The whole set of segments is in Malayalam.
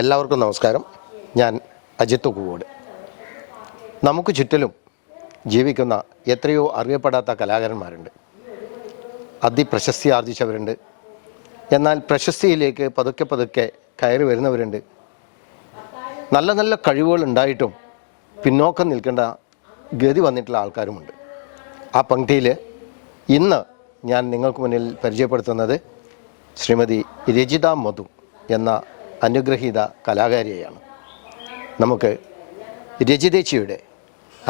എല്ലാവർക്കും നമസ്കാരം. ഞാൻ അജിത്ത് കൂവോട്. നമുക്ക് ചുറ്റിലും ജീവിക്കുന്ന എത്രയോ അറിയപ്പെടാത്ത കലാകാരന്മാരുണ്ട്. അതിപ്രശസ്തി ആർജിച്ചവരുണ്ട്. എന്നാൽ പ്രശസ്തിയിലേക്ക് പതുക്കെ പതുക്കെ കയറി വരുന്നവരുണ്ട്. നല്ല നല്ല കഴിവുകൾ ഉണ്ടായിട്ടും പിന്നോക്കം നിൽക്കേണ്ട ഗതി വന്നിട്ടുള്ള ആൾക്കാരുമുണ്ട്. ആ പങ്ക്തിയിൽ ഇന്ന് ഞാൻ നിങ്ങൾക്ക് മുന്നിൽ പരിചയപ്പെടുത്തുന്നത് ശ്രീമതി രജിത മധു എന്ന അനുഗ്രഹീത കലാകാരിയെയാണ്. നമുക്ക് രജിതേച്ചിയുടെ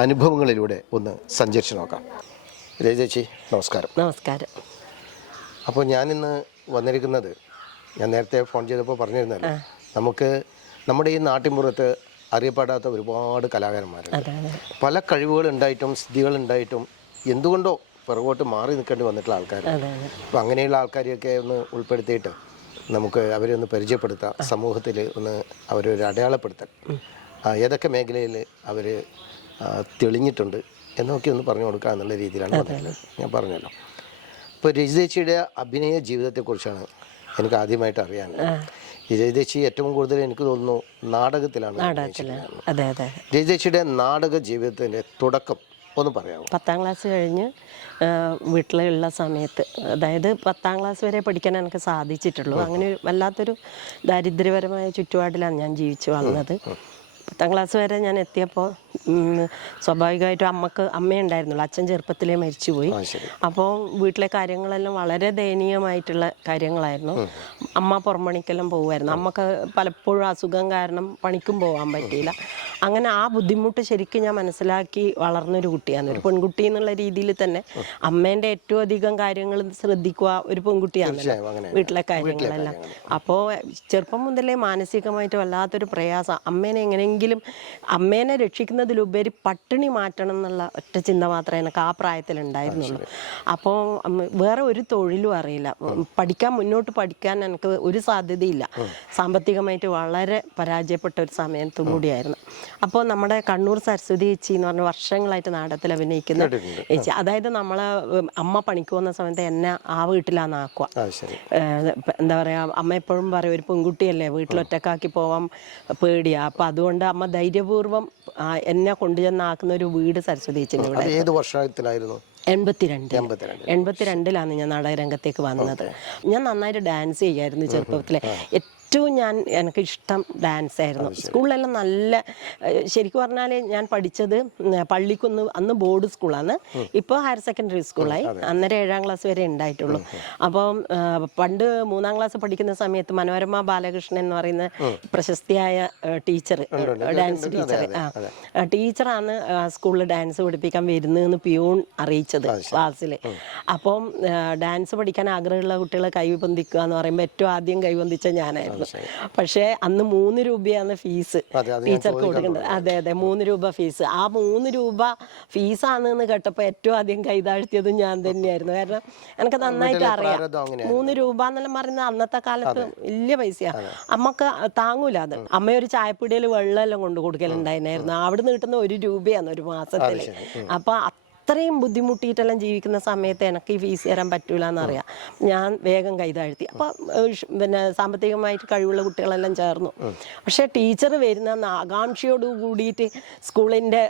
അനുഭവങ്ങളിലൂടെ ഒന്ന് സഞ്ചരിച്ച് നോക്കാം. രജിതേച്ചി നമസ്കാരം. നമസ്കാരം. അപ്പോൾ ഞാനിന്ന് വന്നിരിക്കുന്നത്, ഞാൻ നേരത്തെ ഫോൺ ചെയ്തപ്പോൾ പറഞ്ഞിരുന്നല്ലോ, നമുക്ക് നമ്മുടെ ഈ നാട്ടിൻപുറത്ത് അറിയപ്പെടാത്ത ഒരുപാട് കലാകാരന്മാരുണ്ട്. പല കഴിവുകളുണ്ടായിട്ടും സ്ഥിതികളുണ്ടായിട്ടും എന്തുകൊണ്ടോ പുറകോട്ട് മാറി നിൽക്കേണ്ടി വന്നിട്ടുള്ള ആൾക്കാർ. അപ്പോൾ അങ്ങനെയുള്ള ആൾക്കാരെയൊക്കെ ഒന്ന് ഉൾപ്പെടുത്തിയിട്ട് നമുക്ക് അവരെ ഒന്ന് പരിചയപ്പെടുത്താം, സമൂഹത്തിൽ ഒന്ന് അവരൊരു അടയാളപ്പെടുത്തൽ, ഏതൊക്കെ മേഖലയിൽ അവർ തെളിഞ്ഞിട്ടുണ്ട് എന്നൊക്കെ ഒന്ന് പറഞ്ഞു കൊടുക്കുക എന്നുള്ള രീതിയിലാണ് പറഞ്ഞത്. ഞാൻ പറഞ്ഞല്ലോ. ഇപ്പോൾ രജിതേച്ചിയുടെ അഭിനയ ജീവിതത്തെക്കുറിച്ചാണ് എനിക്ക് ആദ്യമായിട്ട് അറിയാൻ. രജിതേച്ചി ഏറ്റവും കൂടുതൽ എനിക്ക് തോന്നുന്നു നാടകത്തിലാണ്. രജിതേച്ചിയുടെ നാടക ജീവിതത്തിൻ്റെ തുടക്കം ഒന്ന് പറയാമോ? 10ാം ക്ലാസ് കഴിഞ്ഞ് വീട്ടിലുള്ള സമയത്ത്, അതായത് 10ാം ക്ലാസ് വരെ പഠിക്കാൻ എനിക്ക് സാധിച്ചിട്ടുള്ളൂ. അങ്ങനെ വല്ലാത്തൊരു ദാരിദ്ര്യപരമായ ചുറ്റുപാടിലാണ് ഞാൻ ജീവിച്ചു വന്നത്. 10ാം ക്ലാസ് വരെ ഞാൻ എത്തിയപ്പോൾ സ്വാഭാവികമായിട്ടും അമ്മയുണ്ടായിരുന്നുള്ളൂ. അച്ഛൻ ചെറുപ്പത്തിലേ മരിച്ചുപോയി. അപ്പോൾ വീട്ടിലെ കാര്യങ്ങളെല്ലാം വളരെ ദയനീയമായിട്ടുള്ള കാര്യങ്ങളായിരുന്നു. അമ്മ പുറംപണിക്കെല്ലാം പോകുമായിരുന്നു. അമ്മക്ക് പലപ്പോഴും അസുഖം കാരണം പണിക്കും പോകാൻ പറ്റിയില്ല. അങ്ങനെ ആ ബുദ്ധിമുട്ട് ശരിക്കും ഞാൻ മനസ്സിലാക്കി വളർന്നൊരു കുട്ടിയാണ്. ഒരു പെൺകുട്ടി എന്നുള്ള രീതിയിൽ തന്നെ അമ്മേൻ്റെ ഏറ്റവും അധികം കാര്യങ്ങൾ ശ്രദ്ധിക്കുക ഒരു പെൺകുട്ടിയാണല്ലോ, വീട്ടിലെ കാര്യങ്ങളെല്ലാം. അപ്പോൾ ചെറുപ്പം മുതലേ മാനസികമായിട്ട് വല്ലാത്തൊരു പ്രയാസം. അമ്മേനെ രക്ഷിക്കുന്നതിലുപരി പട്ടിണി മാറ്റണം എന്നുള്ള ഒറ്റ ചിന്ത മാത്രമേ എനിക്ക് ആ പ്രായത്തിലുണ്ടായിരുന്നുള്ളൂ. അപ്പോൾ വേറെ ഒരു തൊഴിലും അറിയില്ല. മുന്നോട്ട് പഠിക്കാൻ എനിക്ക് ഒരു സാധ്യതയില്ല. സാമ്പത്തികമായിട്ട് വളരെ പരാജയപ്പെട്ട ഒരു സമയത്തും കൂടിയായിരുന്നു. അപ്പോൾ നമ്മുടെ കണ്ണൂർ സരസ്വതി ചേച്ചി എന്ന് പറഞ്ഞ വർഷങ്ങളായിട്ട് നാടകത്തിൽ അഭിനയിക്കുന്ന ചേച്ചി, അതായത് നമ്മളെ അമ്മ പണിക്ക് പോകുന്ന സമയത്ത് എന്നെ ആ വീട്ടിലാണ് ആക്കുക. എന്താ പറയുക, അമ്മ എപ്പോഴും പറയും ഒരു പെൺകുട്ടിയല്ലേ, വീട്ടിലൊറ്റക്കാക്കി പോവാൻ പേടിയാ. അപ്പം അതുകൊണ്ട് അമ്മ ധൈര്യപൂർവ്വം എന്നെ കൊണ്ടുചെന്നാക്കുന്ന ഒരു വീട് സരസ്വതി ചേച്ചിൻ്റെ ഇവിടെ. ഏത് വർഷത്തിലായിരുന്നു? 82-ലാണ് ഞാൻ നാടകരംഗത്തേക്ക് വന്നത്. ഞാൻ നന്നായിട്ട് ഡാൻസ് ചെയ്യായിരുന്നു ചെറുപ്പത്തിലെ. ഏറ്റവും എനിക്ക് ഇഷ്ടം ഡാൻസ് ആയിരുന്നു. സ്കൂളിലെല്ലാം നല്ല, ശരിക്കും പറഞ്ഞാൽ ഞാൻ പഠിച്ചത് പള്ളിക്കുന്ന്, അന്ന് ബോർഡ് സ്കൂളാണ്, ഇപ്പോൾ ഹയർ സെക്കൻഡറി സ്കൂളായി. അന്നേരം 7ാം ക്ലാസ് വരെ ഉണ്ടായിട്ടുള്ളൂ. അപ്പം പണ്ട് 3ാം ക്ലാസ് പഠിക്കുന്ന സമയത്ത് മനോരമ ബാലകൃഷ്ണൻ എന്ന് പറയുന്ന പ്രശസ്തിയായ ടീച്ചർ, ഡാൻസ് ടീച്ചറാണ് സ്കൂളിൽ ഡാൻസ് പഠിപ്പിക്കാൻ വരുന്നതെന്ന് പിയൂൺ അറിയിച്ചത് ക്ലാസ്സിൽ. അപ്പം ഡാൻസ് പഠിക്കാൻ ആഗ്രഹമുള്ള കുട്ടികളെ കൈബന്ധിക്കുക എന്ന് പറയുമ്പോൾ ഏറ്റവും ആദ്യം കൈബന്ധിച്ച ഞാനായിരുന്നു. പക്ഷേ അന്ന് 3 രൂപയാണ് ഫീസ് ടീച്ചർക്ക് കൊടുക്കേണ്ടത്. അതെ 3 രൂപ ഫീസ്. ആ 3 രൂപ ഫീസാണെന്ന് കേട്ടപ്പോൾ ഏറ്റവും ആദ്യം കൈതാഴ്ത്തിയതും ഞാൻ തന്നെയായിരുന്നു. കാരണം എനിക്ക് നന്നായിട്ട് അറിയാം 3 രൂപ എന്നെല്ലാം പറയുന്നത് അന്നത്തെ കാലത്ത് വലിയ പൈസയാണ്. അമ്മക്ക് താങ്ങൂല അത്. അമ്മ ഒരു ചായപ്പീടിയിൽ വെള്ളമെല്ലാം കൊണ്ട് കൊടുക്കലുണ്ടായിരുന്നു. അവിടുന്ന് കിട്ടുന്ന 1 രൂപയാണ് ഒരു മാസത്തിൽ. അപ്പൊ അത്രയും ബുദ്ധിമുട്ടിയിട്ടെല്ലാം ജീവിക്കുന്ന സമയത്ത് എനിക്ക് ഈ ഫീസ് തരാൻ പറ്റൂല എന്നറിയാം. ഞാൻ വേഗം കൈതാഴ്ത്തി. അപ്പം പിന്നെ സാമ്പത്തികമായിട്ട് കഴിവുള്ള കുട്ടികളെല്ലാം ചേർന്നു. പക്ഷേ ടീച്ചർ വരുന്ന ആകാംക്ഷയോട് കൂടിയിട്ട് സ്കൂളിൻ്റെ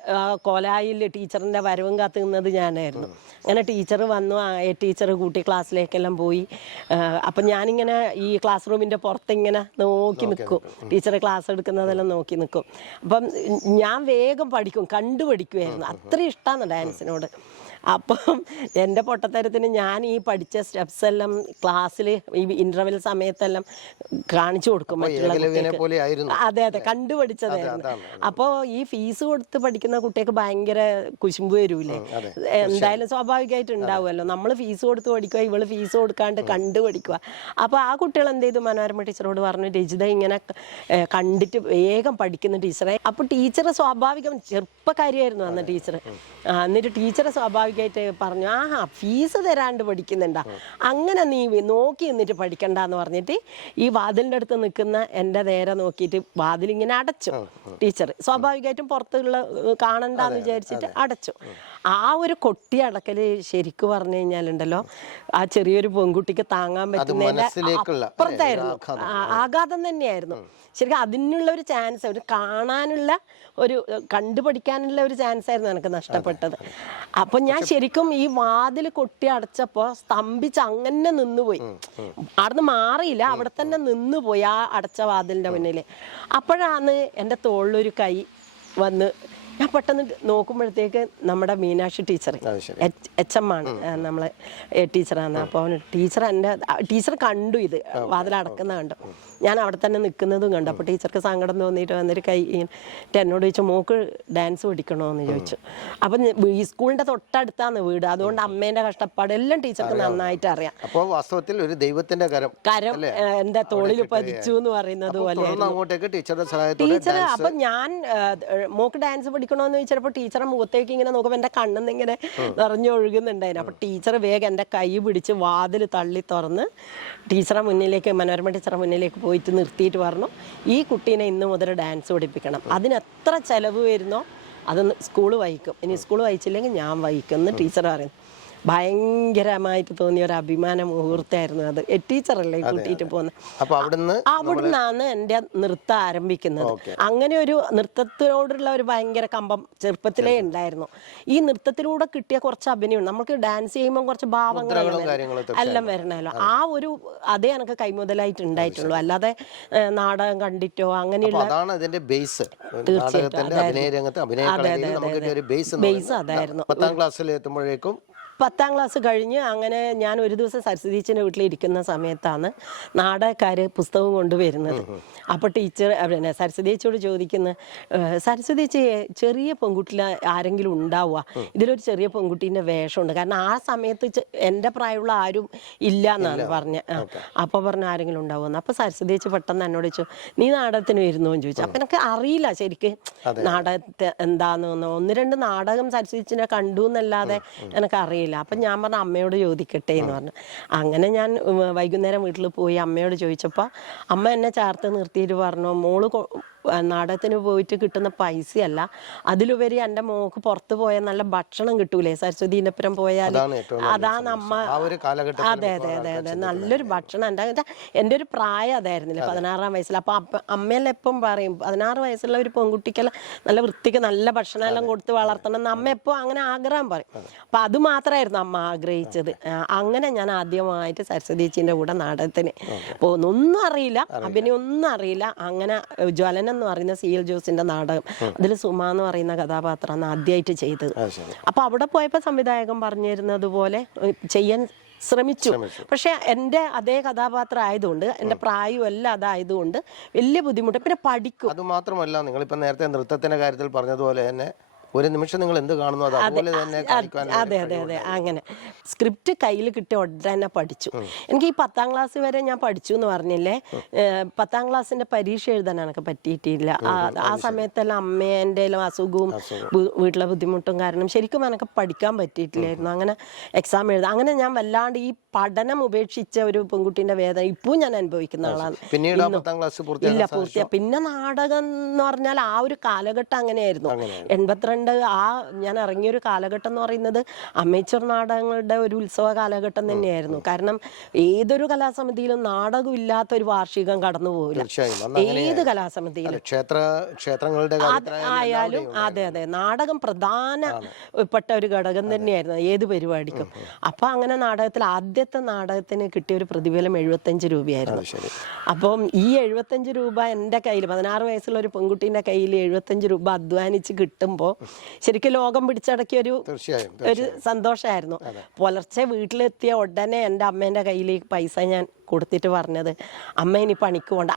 കോലായിൽ ടീച്ചറിൻ്റെ വരവും കാത്തു നിന്നത് ഞാനായിരുന്നു. അങ്ങനെ ടീച്ചർ വന്നു, ടീച്ചർ കൂട്ടി ക്ലാസ്സിലേക്കെല്ലാം പോയി. അപ്പം ഞാനിങ്ങനെ ഈ ക്ലാസ് റൂമിൻ്റെ പുറത്തിങ്ങനെ നോക്കി നിൽക്കും, ടീച്ചർ ക്ലാസ് എടുക്കുന്നതെല്ലാം നോക്കി നിൽക്കും. അപ്പം ഞാൻ വേഗം കണ്ടുപഠിക്കുമായിരുന്നു. അത്രയും ഇഷ്ടമാണ് ഡാൻസിനോട്. അപ്പം എൻ്റെ പൊട്ടത്തരത്തിന് ഞാൻ ഈ പഠിച്ച സ്റ്റെപ്സ് എല്ലാം ക്ലാസ്സിൽ ഈ ഇൻ്റർവെൽ സമയത്തെല്ലാം കാണിച്ചു കൊടുക്കും മറ്റുള്ള കുട്ടികൾക്ക്. അതെ കണ്ടുപഠിച്ചതായിരുന്നു. അപ്പോൾ ഈ ഫീസ് കൊടുത്ത് പഠിക്കുന്ന കുട്ടികൾക്ക് ഭയങ്കര കുശുമ്പ് വരൂലേ, എന്തായാലും സ്വാഭാവികമായിട്ട് ഉണ്ടാവുമല്ലോ. നമ്മൾ ഫീസ് കൊടുത്ത് പഠിക്കുക, ഇവള് ഫീസ് കൊടുക്കാണ്ട് കണ്ടുപഠിക്കുക. അപ്പോൾ ആ കുട്ടികൾ എന്ത് ചെയ്തു, മനോരമ ടീച്ചറോട് പറഞ്ഞു രജിത ഇങ്ങനെ കണ്ടിട്ട് വേഗം പഠിക്കുന്ന ടീച്ചറെ. അപ്പോൾ ടീച്ചർ സ്വാഭാവികം ചെറുപ്പക്കാരിയായിരുന്നു അന്ന് ടീച്ചർ. എന്നിട്ട് ടീച്ചറെ സ്വാഭാവികമായിട്ട് പറഞ്ഞു, ഫീസ് തരാണ്ട് പഠിക്കുന്നുണ്ടാ, അങ്ങനെ നീ നോക്കി നിന്നിട്ട് പഠിക്കണ്ടെന്ന് പറഞ്ഞിട്ട് ഈ വാതിലിൻ്റെ അടുത്ത് നിൽക്കുന്ന എൻ്റെ നേരെ നോക്കിയിട്ട് വാതിലിങ്ങനെ അടച്ചു ടീച്ചർ. സ്വാഭാവികമായിട്ടും പുറത്തുള്ള കാണണ്ടെന്ന് വിചാരിച്ചിട്ട് അടച്ചു. ആ ഒരു കൊട്ടി അടക്കല് ശരിക്കും പറഞ്ഞു കഴിഞ്ഞാലുണ്ടല്ലോ ആ ചെറിയൊരു പെൺകുട്ടിക്ക് താങ്ങാൻ പറ്റുന്നതിന്റെ അപ്പുറത്തായിരുന്നു. ആഘാതം തന്നെയായിരുന്നു. ശരിക്കും അതിനുള്ള ഒരു ചാൻസ്, ഒരു കാണാനുള്ള ഒരു കണ്ടുപഠിക്കാനുള്ള ഒരു ചാൻസ് ആയിരുന്നു എനിക്ക് നഷ്ടപ്പെട്ടത്. അപ്പൊ ഞാൻ ശരിക്കും ഈ വാതിൽ കൊട്ടി അടച്ചപ്പോ സ്തംഭിച്ച് അങ്ങനെ നിന്നുപോയി. അവിടുന്ന് മാറിയില്ല, അവിടെ തന്നെ നിന്നുപോയി ആ അടച്ച വാതിലിന്റെ മുന്നിൽ. അപ്പോഴാണ് എൻ്റെ തോളിലൊരു കൈ വന്ന് ഞാൻ പെട്ടെന്ന് നോക്കുമ്പോഴത്തേക്ക് നമ്മുടെ മീനാക്ഷി ടീച്ചർ, HM ആണ് നമ്മളെ ടീച്ചറാണ്. അപ്പോൾ ടീച്ചർ കണ്ടു ഇത് വാതിലടക്കുന്ന കണ്ടു. ഞാൻ അവിടെ തന്നെ നിൽക്കുന്നതും കണ്ടു. അപ്പോൾ ടീച്ചർക്ക് സങ്കടം തോന്നിയിട്ട് വന്നൊരു കൈ എന്നോട് ചോദിച്ചു, മോക്ക് ഡാൻസ് പഠിക്കണോന്ന് ചോദിച്ചു. അപ്പം ഈ സ്കൂളിന്റെ തൊട്ടടുത്താണ് വീട്, അതുകൊണ്ട് അമ്മേന്റെ കടപ്പാട് എല്ലാം ടീച്ചർക്ക് നന്നായിട്ട് അറിയാം. അപ്പോൾ വാസ്തവത്തിൽ ഒരു ദൈവത്തിന്റെ കരം എന്റെ തോളിൽ പതിച്ചു എന്ന് പറയുന്നത് പോലെ ടീച്ചർ. അപ്പൊ ഞാൻ മോക്ക് ഡാൻസ് പഠിക്കണോന്ന് ചോദിച്ചപ്പോൾ ടീച്ചറെ മുഖത്തേക്ക് ഇങ്ങനെ നോക്കുമ്പോൾ എന്റെ കണ്ണിന്ന് ഇങ്ങനെ നിറഞ്ഞൊഴുകുന്നുണ്ടായിരുന്നു. അപ്പൊ ടീച്ചർ വേഗം എന്റെ കൈ പിടിച്ച് വാതിൽ തള്ളി തുറന്ന് ടീച്ചറെ മുന്നിലേക്ക്, മനോരമ ടീച്ചറെ മുന്നിലേക്ക് പോയിട്ട് നിർത്തിയിട്ട് പറഞ്ഞു, ഈ കുട്ടീനെ ഇന്ന് മുതൽ ഡാൻസ് പഠിപ്പിക്കണം. അതിന് എത്ര ചെലവ് വരുന്നോ അതൊന്ന് സ്കൂൾ വഹിക്കും, ഇനി സ്കൂൾ വഹിച്ചില്ലെങ്കിൽ ഞാൻ വഹിക്കും എന്ന് ടീച്ചർ പറയുന്നു. ഭയങ്കരമായിട്ട് തോന്നിയ ഒരു അഭിമാന മുഹൂർത്തമായിരുന്നു അത്. ടീച്ചറല്ലേ കൂട്ടിയിട്ട് പോകുന്നത്. അവിടുന്നാണ് എൻ്റെ നൃത്തം ആരംഭിക്കുന്നത്. അങ്ങനെ ഒരു നൃത്തത്തിനോടുള്ള ഒരു ഭയങ്കര കമ്പം ചെറുപ്പത്തിലേ ഉണ്ടായിരുന്നു. ഈ നൃത്തത്തിലൂടെ കിട്ടിയ കുറച്ച് അഭിനയം, നമുക്ക് ഡാൻസ് ചെയ്യുമ്പോൾ കുറച്ച് ഭാവങ്ങളും എല്ലാം വരണമല്ലോ, ആ ഒരു അതേ എനിക്ക് കൈമുതലായിട്ട് ഉണ്ടായിട്ടുള്ളൂ. അല്ലാതെ നാടകം കണ്ടിട്ടോ അങ്ങനെയുള്ള ബേസ് അതായിരുന്നു. 10ാം ക്ലാസ് കഴിഞ്ഞ് അങ്ങനെ ഞാൻ ഒരു ദിവസം സരസ്വതീച്ചിൻ്റെ വീട്ടിൽ ഇരിക്കുന്ന സമയത്താണ് നാടകക്കാർ പുസ്തകം കൊണ്ടുവരുന്നത്. അപ്പോൾ ടീച്ചർ പിന്നെ സരസ്വതീച്ചിയോട് ചോദിക്കുന്നത്, സരസ്വതീച്ചി ചെറിയ പെൺകുട്ടിയിൽ ആരെങ്കിലും ഉണ്ടാവുക, ഇതിലൊരു ചെറിയ പെൺകുട്ടീൻ്റെ വേഷമുണ്ട്. കാരണം ആ സമയത്ത് എൻ്റെ പ്രായമുള്ള ആരും ഇല്ല എന്നാണ് പറഞ്ഞത്. അപ്പോൾ പറഞ്ഞു ആരെങ്കിലും ഉണ്ടാവുമെന്ന്. അപ്പോൾ സരസ്വതീച്ചി പെട്ടെന്ന് എന്നോട് ചോദിച്ചു, നീ നാടകത്തിന് വരുന്നോ എന്ന് ചോദിച്ചു. അപ്പം എനിക്ക് അറിയില്ല ശരിക്ക് നാടകത്തെ എന്താണെന്ന്. 1-2 നാടകം സരസ്വതീച്ചിനെ കണ്ടു എന്നല്ലാതെ എനിക്കറിയില്ല. അപ്പം ഞാൻ പറഞ്ഞു അമ്മയോട് ചോദിക്കട്ടെ എന്ന് പറഞ്ഞു. അങ്ങനെ ഞാൻ വൈകുന്നേരം വീട്ടിൽ പോയി അമ്മയോട് ചോദിച്ചപ്പോൾ അമ്മ എന്നെ ചേർത്ത് നിർത്തിയിട്ട് പറഞ്ഞു, മോള് നാടകത്തിന് പോയിട്ട് കിട്ടുന്ന പൈസയല്ല, അതിലുപരി എൻ്റെ മോക്ക് പുറത്ത് പോയാൽ നല്ല ഭക്ഷണം കിട്ടൂലേ സരസ്വതീനപ്പുരം പോയാൽ, അതാണ് അമ്മ. അതെ അതെ അതെ അതെ, നല്ലൊരു ഭക്ഷണം. എൻ്റെ ഒരു പ്രായം അതായിരുന്നില്ല, 16ാം വയസ്സിൽ. അപ്പോൾ അമ്മയെല്ലാം എപ്പം പറയും 16 വയസ്സുള്ള ഒരു പെൺകുട്ടിക്കെല്ലാം നല്ല വൃത്തിക്ക് നല്ല ഭക്ഷണം എല്ലാം കൊടുത്ത് വളർത്തണം എന്ന് അമ്മ എപ്പോൾ അങ്ങനെ ആഗ്രഹം പറയും. അപ്പം അത് മാത്രമായിരുന്നു അമ്മ ആഗ്രഹിച്ചത്. അങ്ങനെ ഞാൻ ആദ്യമായിട്ട് സരസ്വതീച്ചിൻ്റെ കൂടെ നാടകത്തിന് പോകുന്നു. ഒന്നും അറിയില്ല, അഭിനയം ഒന്നും അറിയില്ല. അങ്ങനെ ജ്വലനം എന്ന് പറയുന്ന CL ജോസിന്റെ നാടകം, അതിൽ സുമ എന്ന് പറയുന്ന കഥാപാത്രമാണ് ആദ്യമായിട്ട് ചെയ്തത്. അപ്പൊ അവിടെ പോയപ്പോൾ സംവിധായകൻ പറഞ്ഞിരുന്നത് പോലെ ചെയ്യാൻ ശ്രമിച്ചു. പക്ഷെ എൻ്റെ അതേ കഥാപാത്രം ആയതുകൊണ്ട്, എൻ്റെ പ്രായം എല്ലാം അതായതുകൊണ്ട് വലിയ ബുദ്ധിമുട്ട്. പിന്നെ പഠിക്കും. അത് മാത്രമല്ല, നിങ്ങളിപ്പോ നേരത്തെ നൃത്തത്തിന്റെ കാര്യത്തിൽ പറഞ്ഞതുപോലെ തന്നെ ഒരു നിമിഷം നിങ്ങൾ എന്ത് കാണുന്നു അതുപോലെ തന്നെ. അതെ അതെ അതെ, അങ്ങനെ സ്ക്രിപ്റ്റ് കയ്യിൽ കിട്ടിയ ഉടനെ പഠിച്ചു. എനിക്ക് ഈ 10ാം ക്ലാസ് വരെ ഞാൻ പഠിച്ചു എന്ന് പറഞ്ഞില്ലേ, 10ാം ക്ലാസ്സിന്റെ പരീക്ഷ എഴുതാൻ എനിക്ക് പറ്റിയിട്ടില്ല. ആ സമയത്തെല്ലാം അമ്മേൻ്റെ അസുഖവും വീട്ടിലെ ബുദ്ധിമുട്ടും കാരണം ശരിക്കും എനിക്ക് പഠിക്കാൻ പറ്റിയിട്ടില്ലായിരുന്നു. അങ്ങനെ എക്സാം എഴുതാം. അങ്ങനെ ഞാൻ വല്ലാണ്ട് ഈ പഠനം ഉപേക്ഷിച്ച ഒരു പെൺകുട്ടീൻ്റെ വേദന ഇപ്പോൾ ഞാൻ അനുഭവിക്കുന്ന ആളാണ്. ഇല്ല, പൂർത്തിയാ. പിന്നെ നാടകം എന്ന് പറഞ്ഞാൽ ആ ഒരു കാലഘട്ടം അങ്ങനെയായിരുന്നു. 82 ആ ഞാൻ ഇറങ്ങിയൊരു കാലഘട്ടം എന്ന് പറയുന്നത് അമേച്ചർ നാടകങ്ങളുടെ ഒരു ഉത്സവ കാലഘട്ടം തന്നെയായിരുന്നു. കാരണം ഏതൊരു കലാസമിതിയിലും നാടകം ഇല്ലാത്ത ഒരു വാർഷികം കടന്നു പോകില്ല. ഏത് കലാസമിതിയിലും ആയാലും അതെ അതെ, നാടകം പ്രധാനപ്പെട്ട ഒരു ഘടകം തന്നെയായിരുന്നു ഏത് പരിപാടിക്കും. അപ്പൊ അങ്ങനെ നാടകത്തിൽ ആദ്യത്തെ നാടകത്തിന് കിട്ടിയ ഒരു പ്രതിഫലം 75 രൂപയായിരുന്നു. അപ്പം ഈ 75 രൂപ എൻ്റെ കയ്യിൽ, 16 വയസ്സുള്ള ഒരു പെൺകുട്ടീൻ്റെ കയ്യിൽ 75 രൂപ അധ്വാനിച്ച് കിട്ടുമ്പോൾ ശരിക്കും ലോകം പിടിച്ചടക്കിയ ഒരു സന്തോഷമായിരുന്നു. പുലർച്ചെ വീട്ടിലെത്തിയ ഉടനെ എൻ്റെ അമ്മേൻ്റെ കയ്യിലേക്ക് പൈസ ഞാൻ കൊടുത്തിട്ട് പറഞ്ഞത്, അമ്മ ഇനി പണിക്ക് പോണ്ട.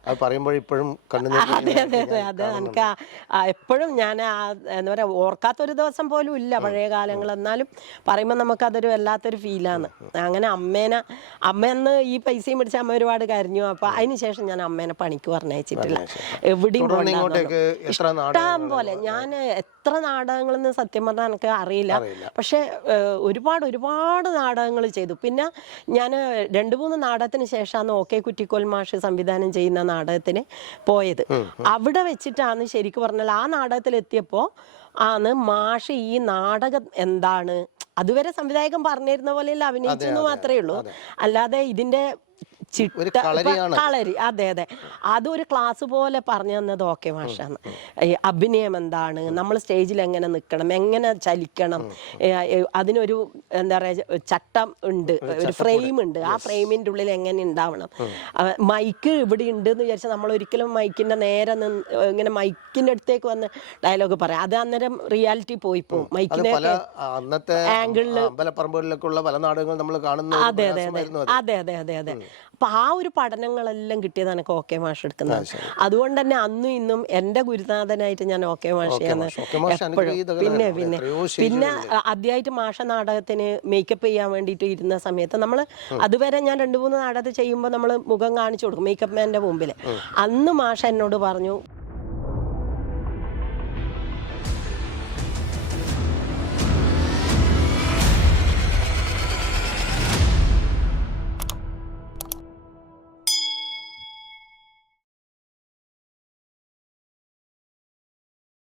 അതെ അതെ അതെ അതെ, എനിക്ക് എപ്പോഴും ഞാൻ എന്താ പറയുക, ഓർക്കാത്തൊരു ദിവസം പോലും ഇല്ല പഴയ കാലങ്ങൾ. എന്നാലും പറയുമ്പോൾ നമുക്കതൊരു വല്ലാത്തൊരു ഫീലാണ്. അങ്ങനെ അമ്മയെന്ന് ഈ പൈസയും പിടിച്ച് അമ്മ ഒരുപാട് കരഞ്ഞു. അപ്പൊ അതിനുശേഷം ഞാൻ അമ്മേനെ പണിക്ക് പറഞ്ഞയച്ചിട്ടില്ല, എവിടെയും ഇഷ്ടം പോലെ. ഞാൻ എത്ര നാടകങ്ങളെന്ന് സത്യം പറഞ്ഞാൽ എനിക്ക് അറിയില്ല. പക്ഷെ ഒരുപാട് നാടകങ്ങൾ ചെയ്തു. പിന്നെ ഞാൻ 2-3 നാടകത്തിന് ശേഷമാണ് OK കുറ്റിക്കോൽ മാഷ് സംവിധാനം ചെയ്യുന്ന നാടകത്തിന് പോയത്. അവിടെ വെച്ചിട്ടാണ് ശരിക്കും പറഞ്ഞാൽ ആ നാടകത്തിൽ എത്തിയപ്പോൾ ആണ് മാഷ് ഈ നാടകം എന്താണ്, അതുവരെ സംവിധായകൻ പറഞ്ഞിരുന്ന പോലെയല്ല അഭിനയിച്ചെന്ന് മാത്രമേ ഉള്ളൂ, അല്ലാതെ ഇതിന്റെ കളരി, അതെ അതെ, അതൊരു ക്ലാസ് പോലെ പറഞ്ഞു തന്നത് ഓക്കെ മാഷാണ്. അഭിനയം എന്താണ്, നമ്മൾ സ്റ്റേജിൽ എങ്ങനെ നിൽക്കണം, എങ്ങനെ ചലിക്കണം, അതിനൊരു എന്താ പറയുക ചട്ടം ഉണ്ട്, ഒരു ഫ്രെയിം ഉണ്ട്, ആ ഫ്രെയിമിൻ്റെ ഉള്ളിൽ എങ്ങനെ ഉണ്ടാവണം. മൈക്ക് ഇവിടെ ഉണ്ട് എന്ന് വിചാരിച്ചാൽ നമ്മൾ ഒരിക്കലും മൈക്കിന്റെ നേരെ ഇങ്ങനെ മൈക്കിന്റെ അടുത്തേക്ക് വന്ന് ഡയലോഗ് പറയാം, അത് അന്നേരം റിയാലിറ്റി പോയി പോകും. മൈക്കിനെ ആംഗിളില് അമ്പലപ്പറമ്പുകളിലൊക്കെയുള്ള പല നാടകങ്ങൾ നമ്മൾ കാണുന്ന. അതെ അതെ അതെ അതെ അതെ അതെ. അപ്പൊ ആ ഒരു പഠനങ്ങളെല്ലാം കിട്ടിയതാണ് എനിക്ക് ഓക്കെ മാഷ് എടുക്കുന്നത്. അതുകൊണ്ട് തന്നെ അന്നും ഇന്നും എന്റെ ഗുരുനാഥനായിട്ട് ഞാൻ ഓക്കെ മാഷയാണ് എപ്പോഴും. പിന്നെ പിന്നെ പിന്നെ ആദ്യമായിട്ട് മാഷ നാടകത്തിന് മേക്കപ്പ് ചെയ്യാൻ വേണ്ടിയിട്ട് ഇരുന്ന സമയത്ത് നമ്മൾ അതുവരെ ഞാൻ 2-3 നാടകത്തിൽ ചെയ്യുമ്പോൾ നമ്മൾ മുഖം കാണിച്ചു കൊടുക്കും മേക്കപ്പ് മാൻ്റെ മുമ്പിൽ. അന്ന് മാഷ എന്നോട് പറഞ്ഞു,